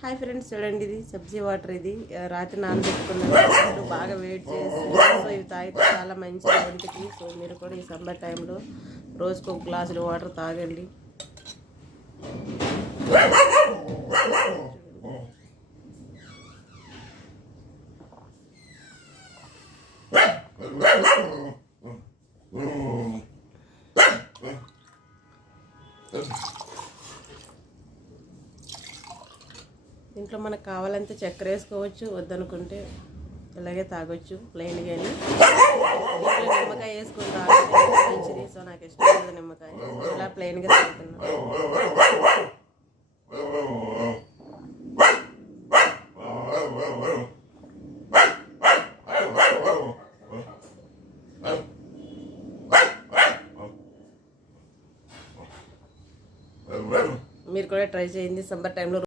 Hi friends, చూడండి ఇది సబ్జీ water. ఇది రాత్రి నానబెట్టుకున్నది బాగా వెయిట్ చేసి సో ఇవి తాగితే చాలా మంచిది ఒంటికి. సో మీరు కూడా ఈ సమ్మర్ టైంలో రోజుకు ఒక గ్లాసులు వాటర్ తాగండి. ఇంట్లో మనకు కావాలంటే చక్కెర వేసుకోవచ్చు, వద్దనుకుంటే ఇలాగే తాగొచ్చు ప్లెయిన్గా. ఇంట్లో నిమ్మకాయ వేసుకొని తాగొచ్చు, మంచిది. సో నాకు ఇష్టం లేదు నిమ్మకాయ, ఇలా ప్లెయిన్గా తాగుతున్నాను. మీరు కూడా ట్రై చేయండి సమ్మర్ టైంలో.